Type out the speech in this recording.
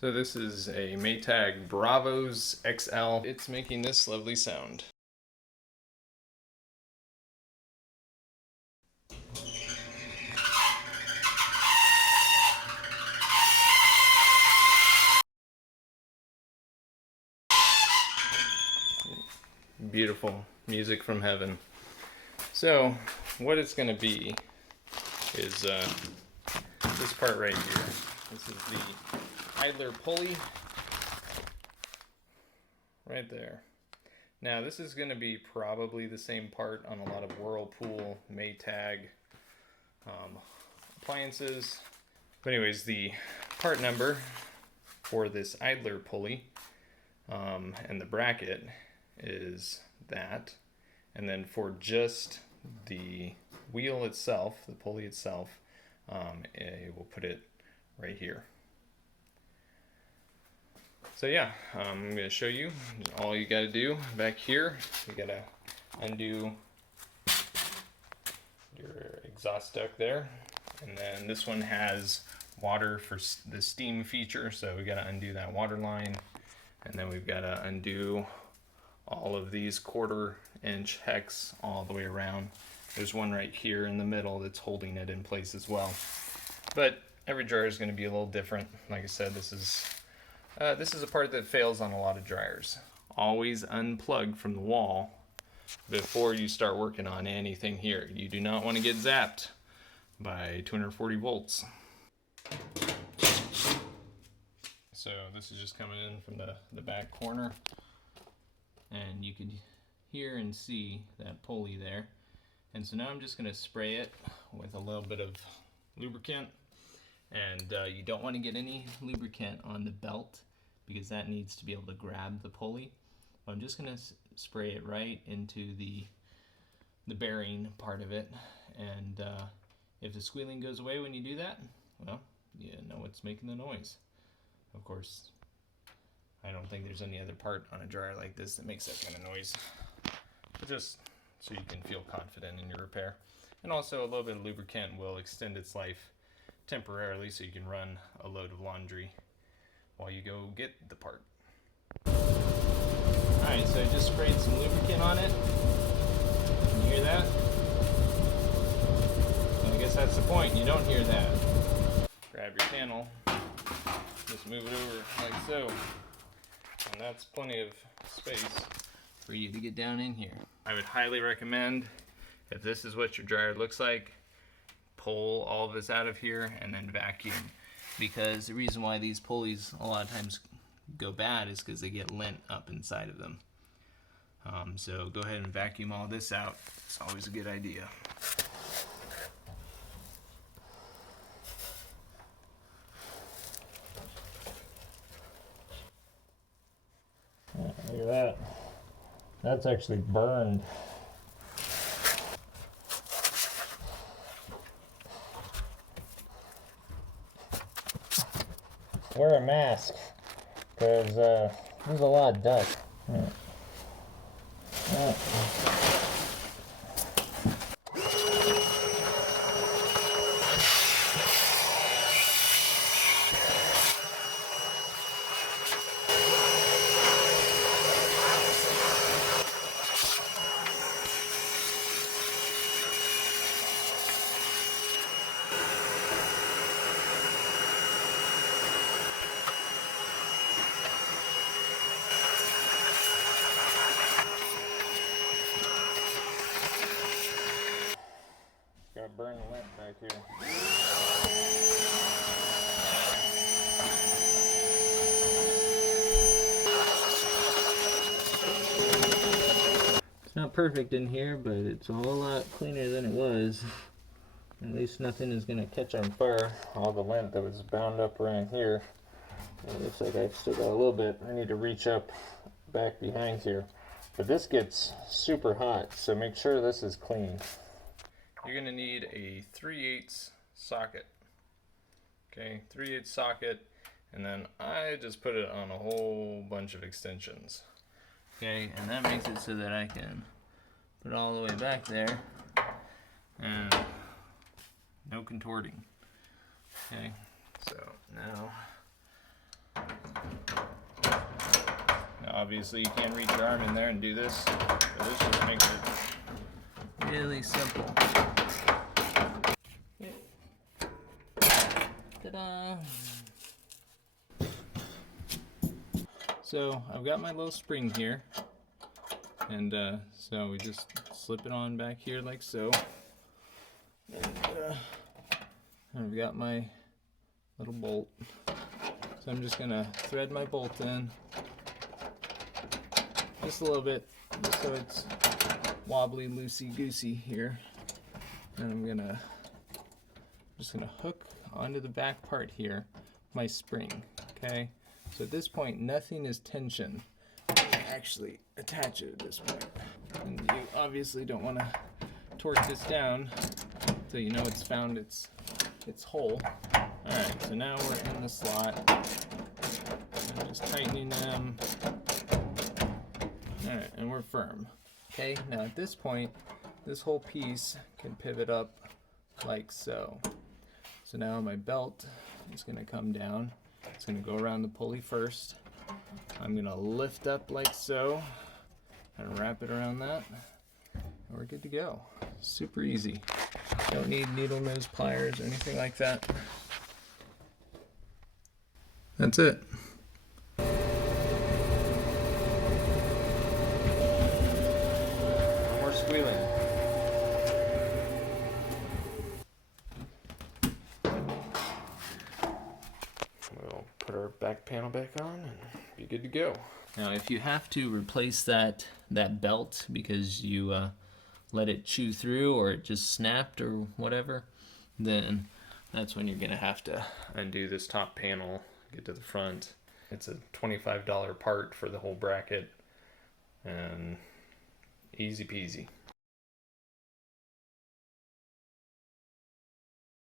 So this is a Maytag Bravos XL. It's making this lovely sound. Beautiful music from heaven. So what it's going to be is this part right here. This is the idler pulley right there. Now this is going to be probably the same part on a lot of Whirlpool, Maytag appliances. But anyways, the part number for this idler pulley and the bracket is that. And then for just the wheel itself, the pulley itself, we'll put it right here. So yeah, I'm going to show you. All you got to do back here, you got to undo your exhaust duct there. And then this one has water for the steam feature, so we got to undo that water line. And then we've got to undo all of these 1/4-inch hex all the way around. There's one right here in the middle that's holding it in place as well. But every dryer is going to be a little different. Like I said, this is a part that fails on a lot of dryers. Always unplug from the wall before you start working on anything here. You do not want to get zapped by 240 volts. So this is just coming in from the back corner, and you can hear and see that pulley there. And so now I'm just going to spray it with a little bit of lubricant. And you don't want to get any lubricant on the belt because that needs to be able to grab the pulley. But I'm just going to spray it right into the bearing part of it. And if the squealing goes away when you do that, well, you know what's making the noise. Of course, I don't think there's any other part on a dryer like this that makes that kind of noise. But just so you can feel confident in your repair. And also a little bit of lubricant will extend its life temporarily, so you can run a load of laundry while you go get the part. Alright, so I just sprayed some lubricant on it. Can you hear that? Well, I guess that's the point. You don't hear that. Grab your panel, just move it over like so, and that's plenty of space for you to get down in here. I would highly recommend, if this is what your dryer looks like, pull all of this out of here and then vacuum, because the reason why these pulleys a lot of times go bad is because they get lint up inside of them. So go ahead and vacuum all this out. It's always a good idea. Look at that. That's actually burned. Wear a mask, because there's a lot of dust. Got burned lint back here. It's not perfect in here, but it's a whole lot cleaner than it was. At least nothing is going to catch on fire. All the lint that was bound up around here. It looks like I've still got a little bit. I need to reach up back behind here. But this gets super hot, so make sure this is clean. You're going to need a 3/8 socket. Okay, 3/8 socket, and then I just put it on a whole bunch of extensions. Okay, and that makes it so that I can put it all the way back there and no contorting. Okay, so now Obviously you can't reach your arm in there and do this, but this just makes it really simple. Okay. Ta-da! So I've got my little spring here, and so we just slip it on back here like so, and I've got my little bolt. So I'm just gonna thread my bolt in just a little bit, just so it's wobbly, loosey-goosey here. And I'm just gonna hook onto the back part here my spring. Okay. So at this point, nothing is tension. Actually, attach it at this point. And you obviously don't want to torque this down until you know it's found its hole. Alright, so now we're in the slot. I'm just tightening them. Alright, and we're firm. Okay, now at this point, this whole piece can pivot up like so. So now my belt is going to come down. It's going to go around the pulley first. I'm going to lift up like so and wrap it around that. And we're good to go. Super easy. Don't need needle nose pliers or anything like that. That's it. No more squealing. We'll put our back panel back on and be good to go. Now if you have to replace that belt because you let it chew through or it just snapped or whatever, then that's when you're gonna have to undo this top panel, get to the front. It's a $25 part for the whole bracket, and easy peasy.